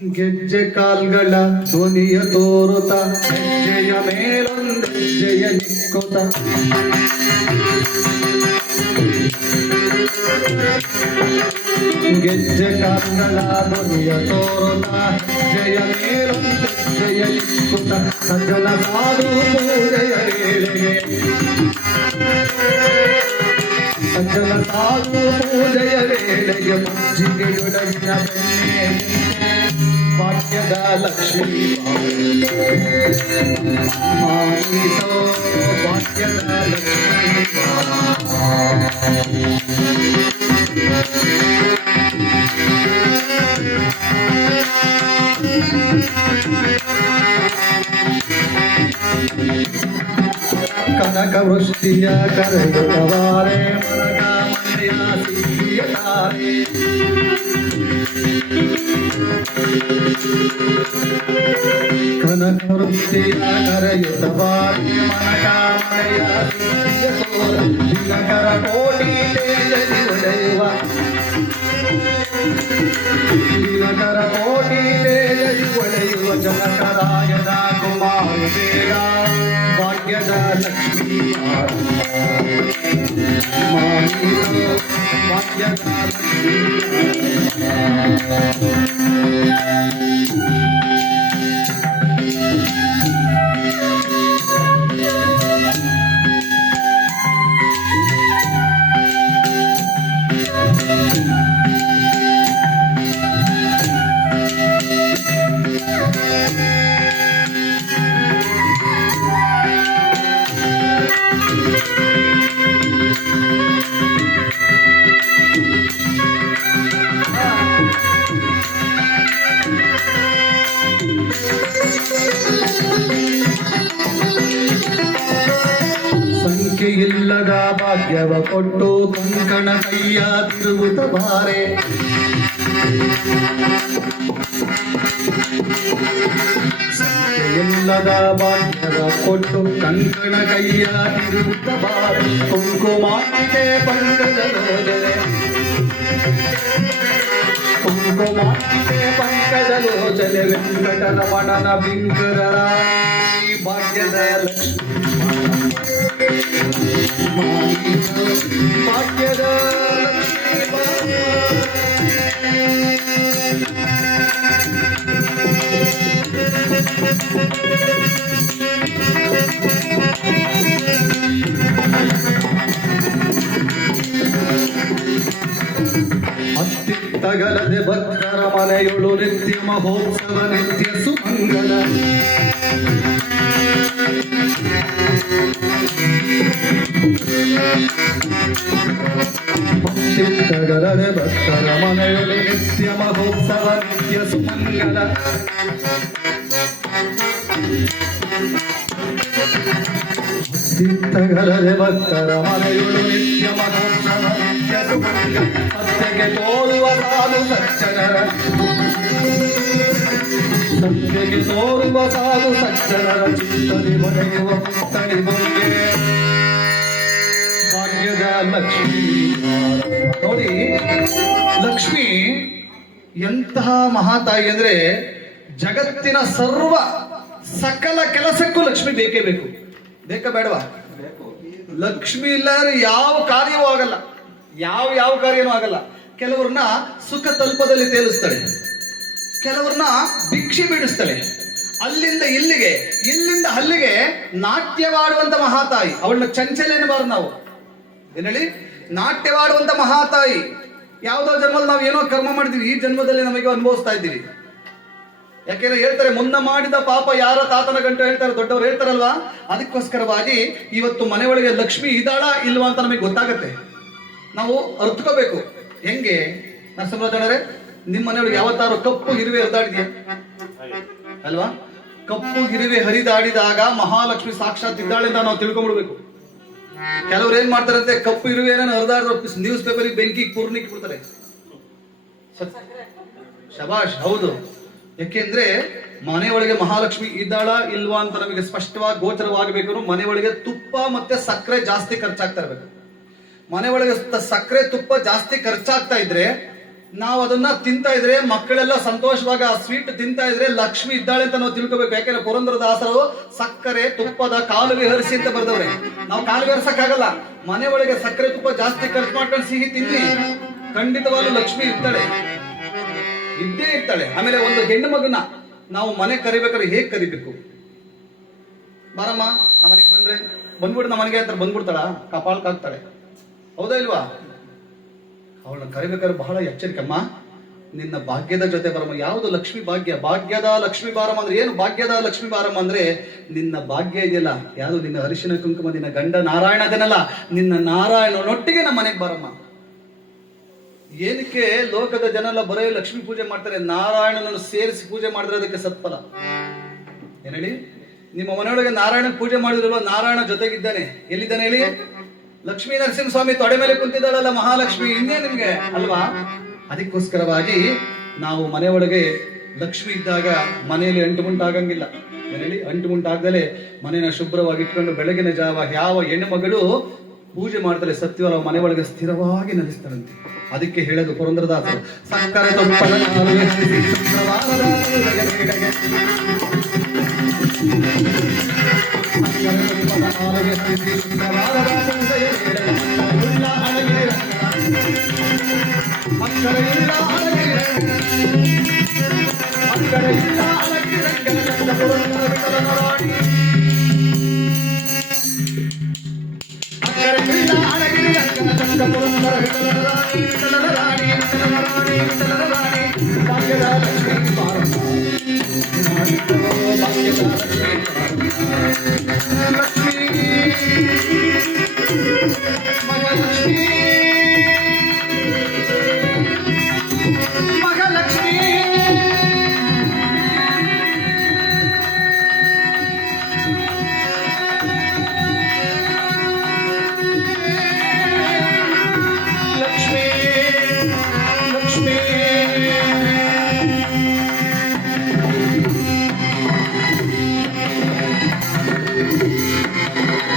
ಗೆಜ್ಜೆ ಕಾಲ್ಗಳ ಧ್ವನಿಯ ತೋರುತ ಹೆಜ್ಜೆಯ ಮೇಲೊಂದು ಹೆಜ್ಜೆಯ ನಿಕ್ಕುತ ಗೆಜ್ಜೆ ಕಾಲ್ಗಳ ಧ್ವನಿಯ ತೋರುತ ಹೆಜ್ಜೆಯ ಮೇಲೊಂದು ಹೆಜ್ಜೆಯ ನಿಕ್ಕುತ ಸಜ್ಜನ ಸಾಧು ಪೂಜೆಯ ವೇಳೆಗೆ ಸಜ್ಜನ ಸಾಧು ಪೂಜೆಯ ವೇಳೆಗೆ ಮಜ್ಜಿಗೆಯೊಡಗಿನ ಬೆಣ್ಣೆ ಭಾಗ್ಯದ ಲಕ್ಷ್ಮೀ ಮಾನಿಸೋ ಭಾಗ್ಯದ ಲಕ್ಷ್ಮೀ ಕನಕ ವೃಷ್ಟಿಯ ಕರೆಯುತ್ತವಾರೆ ಮನಗ ಮನೆಯ ಸಿಹಿಯ ತಾರೆ ಕನಕ ವೃಷ್ಟಿಯ ಕರೆಯುತ್ತವಾರೆ ಮನಗ ಮನೆಯ ಸಿಹಿಯ ತೋರ ದಿನಕರ ಕೋಟಿ ತೇಜದಿ ಒಡೆಯುವ ದಿನಕರ ಕೋಟಿ ತೇಜದಿ ಒಡೆಯುವ ಜನಕರಾಯದ ಕುಮಾರ ಬೇಗ ಭಾಗ್ಯದ ಲಕ್ಷ್ಮೀ ಮಾನಿಸೋ ಭಾಗ್ಯದ ಲಕ್ಷ್ಮೀ ಸಂಖ್ಯೆಯಿಲ್ಲದ ಭಾಗ್ಯವ ಕೊಟ್ಟು ಕಂಕಣ ಕೈಯ ತಿರುಗುತ್ತ ಬಾರೆ ಸಂಖ್ಯೆಯಿಲ್ಲದ ಭಾಗ್ಯವ ಕೊಟ್ಟು ಕಂಕಣ ಕೈಯ ತಿರುಗುತ್ತ ಬಾರೆ ಕುಂಕುಮಾಟಿಕೆ ಪಂಕಜಲೋಜನೆ ಕುಂಕುಮಾಟಿಕೆ ಪಂಕಜಲೋಚನೆ ವೆಂಕಟರಮಣನ ಬಿಂಕರರ ಭಾಗ್ಯದ ಲಕ್ಷ್ಮೀ ಭಾಗ್ಯದ ಅತ್ತಿತ್ತಗಲದೆ ಭಕ್ತರ ಮನೆಯೊಳು ನಿತ್ಯ ಮಹೋತ್ಸವ ನಿತ್ಯ ಸುಮಂಗಲ ಚಿತ್ತಗಲದೆ ಭಕ್ತರ ಮನೆಯೊಳು ನಿತ್ಯ ಮಹೋತ್ಸವ ನಿತ್ಯ ಸುಮಂಗಲ ಚಿತ್ತಗಲದೆ ಭಕ್ತರ ಮನೆಯೊಳು ನಿತ್ಯ ಮಹೋತ್ಸವ ನಿತ್ಯ ಸುಮಂಗಲ ಸತ್ಯಕ್ಕೆ ತೋರುವ ಸಾಧು ಸಜ್ಜನರ ಸತ್ಯಕ್ಕೆ ತೋರುವ ಸಾಧು ಸಜ್ಜನರ ಚಿತ್ತದಿ ಒಡೆಯುವ ಪುತ್ತಳಿ ಬಂಗೆ ಭಾಗ್ಯದ ಲಕ್ಷ್ಮೀ ನೋಡಿ. ಲಕ್ಷ್ಮಿ ಎಂತಹ ಮಹಾತಾಯಿ ಅಂದ್ರೆ ಜಗತ್ತಿನ ಸರ್ವ ಸಕಲ ಕೆಲಸಕ್ಕೂ ಲಕ್ಷ್ಮಿ ಬೇಕೇ ಬೇಕು. ಬೇಕಾ ಬೇಡವಾ? ಲಕ್ಷ್ಮಿ ಇಲ್ಲಾದ್ರೆ ಯಾವ ಕಾರ್ಯವೂ ಆಗಲ್ಲ, ಯಾವ ಕಾರ್ಯನೂ ಆಗಲ್ಲ. ಕೆಲವ್ರನ್ನ ಸುಖ ತಲ್ಪದಲ್ಲಿ ತೇಲಿಸ್ತಾಳೆ, ಕೆಲವ್ರನ್ನ ಭಿಕ್ಷೆ ಬಿಡಿಸ್ತಾಳೆ, ಅಲ್ಲಿಂದ ಇಲ್ಲಿಗೆ ಇಲ್ಲಿಂದ ಅಲ್ಲಿಗೆ ನಾಟ್ಯವಾಡುವಂತ ಮಹಾತಾಯಿ. ಅವಳನ್ನ ಚಂಚಲ ಎನ್ನಬಾರದು ನಾವು. ಏನ್ ಹೇಳಿ? ನಾಟ್ಯವಾಡುವಂತ ಮಹಾತಾಯಿ. ಯಾವುದೋ ಜನ್ಮದಲ್ಲಿ ನಾವು ಏನೋ ಕರ್ಮ ಮಾಡಿದೀವಿ, ಈ ಜನ್ಮದಲ್ಲಿ ನಮಗೆ ಅನುಭವಿಸ್ತಾ ಇದ್ದೀವಿ. ಯಾಕೆಂದ್ರೆ ಹೇಳ್ತಾರೆ, ಮುನ್ನ ಮಾಡಿದ ಪಾಪ ಯಾರ ತಾತನ ಗಂಟು ಹೇಳ್ತಾರೆ, ದೊಡ್ಡವರು ಹೇಳ್ತಾರಲ್ವಾ. ಅದಕ್ಕೋಸ್ಕರವಾಗಿ ಇವತ್ತು ಮನೆ ಒಳಗೆ ಲಕ್ಷ್ಮಿ ಇದ್ದಾಳ ಇಲ್ವಾ ಅಂತ ನಮಗೆ ಗೊತ್ತಾಗತ್ತೆ. ನಾವು ಅರ್ಥಕೋಬೇಕು. ಹೆಂಗೆ ನರಸಿಂಹರಾಜನವರೇ, ನಿಮ್ಮ ಮನೆಯೊಳಗೆ ಯಾವತ್ತಾರು ಕಪ್ಪು ಇರುವೆ ಹರಿದಾಡಿದ್ಯಾ ಅಲ್ವಾ? ಕಪ್ಪು ಇರುವೆ ಹರಿದಾಡಿದಾಗ ಮಹಾಲಕ್ಷ್ಮಿ ಸಾಕ್ಷಾತ್ ಇದ್ದಾಳೆ ಅಂತ ನಾವು ತಿಳ್ಕೊಂಡ್ಬಿಡ್ಬೇಕು. ಕೆಲವ್ರು ಏನ್ ಮಾಡ್ತಾರಂತೆ, ಕಪ್ಪು ಇರುವೆ ಹರಿದಾಡಿದ್ರು ನ್ಯೂಸ್ ಪೇಪರ್ ಬೆಂಕಿ ಪೂರ್ಣಿಕ್ ಬಿಡ್ತಾರೆ. ಶಬಾಷ್, ಹೌದು. ಯಾಕೆಂದ್ರೆ ಮನೆಯೊಳಗೆ ಮಹಾಲಕ್ಷ್ಮಿ ಇದ್ದಾಳ ಇಲ್ವಾ ಅಂತ ನಮಗೆ ಸ್ಪಷ್ಟವಾಗಿ ಗೋಚರವಾಗಬೇಕು. ಮನೆಯೊಳಗೆ ತುಪ್ಪ ಮತ್ತೆ ಸಕ್ಕರೆ ಜಾಸ್ತಿ ಖರ್ಚಾಗ್ತಾ ಇರ್ಬೇಕು. ಮನೆಯೊಳಗೆ ಸಕ್ಕರೆ ತುಪ್ಪ ಜಾಸ್ತಿ ಖರ್ಚಾಗ್ತಾ ಇದ್ರೆ ನಾವು ಅದನ್ನ ತಿಂತಾ ಇದ್ರೆ ಮಕ್ಕಳೆಲ್ಲ ಸಂತೋಷವಾಗಿ ಆ ಸ್ವೀಟ್ ತಿಂತಾ ಇದ್ರೆ ಲಕ್ಷ್ಮಿ ಇದ್ದಾಳೆ ಅಂತ ನಾವು ತಿಳ್ಕೊಬೇಕು. ಯಾಕೆಂದ್ರೆ ಪುರಂದರದಾಸರು ಸಕ್ಕರೆ ತುಪ್ಪದ ಕಾಲುವೆ ಹರಿಸಿ ಅಂತ ಬರ್ದವ್ರೆ. ನಾವು ಕಾಲುವೆ ಹರಿಸಕ್ಕಾಗಲ್ಲ. ಮನೆ ಒಳಗೆ ಸಕ್ಕರೆ ತುಪ್ಪ ಜಾಸ್ತಿ ಖರ್ಚು ಮಾಡ್ಕೊಂಡು ಸಿಹಿ ತಿನ್ನಿ, ಖಂಡಿತವಾಗ್ಲೂ ಲಕ್ಷ್ಮಿ ಇರ್ತಾಳೆ, ಇದ್ದೇ ಇರ್ತಾಳೆ. ಆಮೇಲೆ ಒಂದು ಹೆಣ್ಣು ಮಗನ ನಾವು ಮನೆ ಕರಿಬೇಕಾದ್ರೆ ಹೇಗ್ ಕರಿಬೇಕು? ಬಾರಮ್ಮ ನಮ್ಮ ಮನೆಗೆ ಬಂದ್ರೆ ಬಂದ್ಬಿಟ್ಟು ನಮ್ಮ ಮನೆಗೆ ಅಂತ ಬಂದ್ಬಿಡ್ತಾಳ, ಕಪಾಳಕ್ಕಾಗ್ತಾಳೆ, ಹೌದಾ ಇಲ್ವಾ? ಅವಳನ್ನ ಕರಿಬೇಕಾದ್ರೆ ಬಹಳ ಎಚ್ಚರಿಕೆಮ್ಮ, ನಿನ್ನ ಭಾಗ್ಯದ ಜೊತೆ ಬರಮ್ಮ. ಯಾವುದು ಲಕ್ಷ್ಮಿ ಭಾಗ್ಯ? ಭಾಗ್ಯದ ಲಕ್ಷ್ಮಿ ಬಾರಮ್ಮ ಅಂದ್ರೆ ಏನು? ಭಾಗ್ಯದ ಲಕ್ಷ್ಮಿ ಬಾರಮ್ಮ ಅಂದ್ರೆ ನಿನ್ನ ಭಾಗ್ಯ ಇದೆಯಲ್ಲ, ಯಾವುದು ನಿನ್ನ ಅರಿಶಿನ ಕುಂಕುಮ, ನಿನ್ನ ಗಂಡ ನಾರಾಯಣ ಅದನ್ನಲ್ಲ, ನಿನ್ನ ನಾರಾಯಣನೊಟ್ಟಿಗೆ ನಮ್ಮ ಮನೆಗೆ ಬಾರಮ್ಮ. ಏನಕ್ಕೆ ಲೋಕದ ಜನ ಎಲ್ಲ ಬರೋ ಲಕ್ಷ್ಮೀ ಪೂಜೆ ಮಾಡ್ತಾರೆ? ನಾರಾಯಣನನ್ನು ಸೇರಿಸಿ ಪೂಜೆ ಮಾಡಿದ್ರೆ ಅದಕ್ಕೆ ಸತ್ಫಲ. ಏನ್ ಹೇಳಿ? ನಿಮ್ಮ ಮನೆಯೊಳಗೆ ನಾರಾಯಣ ಪೂಜೆ ಮಾಡಿದ್ರಲ್ವ, ನಾರಾಯಣ ಜೊತೆಗಿದ್ದಾನೆ. ಎಲ್ಲಿದ್ದಾನೆ ಹೇಳಿ? ಲಕ್ಷ್ಮೀ ನರಸಿಂಹಸ್ವಾಮಿ ತೊಡೆ ಮೇಲೆ ಕುಂತಿದ್ದಾಳಲ್ಲ ಮಹಾಲಕ್ಷ್ಮಿ, ಇನ್ನೇ ನಿಮ್ಗೆ ಅಲ್ವಾ? ಅದಕ್ಕೋಸ್ಕರವಾಗಿ ನಾವು ಮನೆ ಒಳಗೆ ಲಕ್ಷ್ಮಿ ಇದ್ದಾಗ ಮನೆಯಲ್ಲಿ ಅಂಟುಮುಂಟಾಗಂಗಿಲ್ಲ. ಮನೆಯಲ್ಲಿ ಅಂಟುಮುಂಟಾಗ್ದಲೆ ಮನೆಯ ಶುಭ್ರವಾಗಿ ಇಟ್ಕೊಂಡು ಬೆಳಗಿನ ಜಾವ ಯಾವ ಹೆಣ್ಣು ಮಗಳು ಪೂಜೆ ಮಾಡ್ತಾರೆ ಸತ್ಯವಲ್ಲ ಮನೆ ಒಳಗೆ ಸ್ಥಿರವಾಗಿ ನೆಲೆಸ್ತಾರಂತೆ. ಅದಕ್ಕೆ ಹೇಳೋದು ಪುರಂದರದಾಸರು, ಸಕ್ಕರೆ ತುಪ್ಪದ ಕಾಲುವೆ ಹರಿಸಿ ಶುಭ್ರವಾದ ಹೃದಯದೆಡೆಗೆ. ಸಕ್ಕರೆ ತುಪ್ಪದ ಕಾಲುವೆ ಹರಿಸಿ ಶುಭ್ರವಾದ ಹೃದಯದೆಡೆಗೆ. ಮಕ್ಕಳಿಲ್ಲ ಅಳಗಿರಿ ಮಕ್ಕಳಿಲ್ಲ ಅಳಗಿರಿ ಮಕ್ಕಳಿಲ್ಲ ಅಳಗಿರಿ ಪುರಂದರ ವಿಠಲನ ರಾಣಿ. ಮಕ್ಕಳಿಲ್ಲ ಅಳಗಿರಿ ಪುರಂದರ ವಿಠಲನ ರಾಣಿ.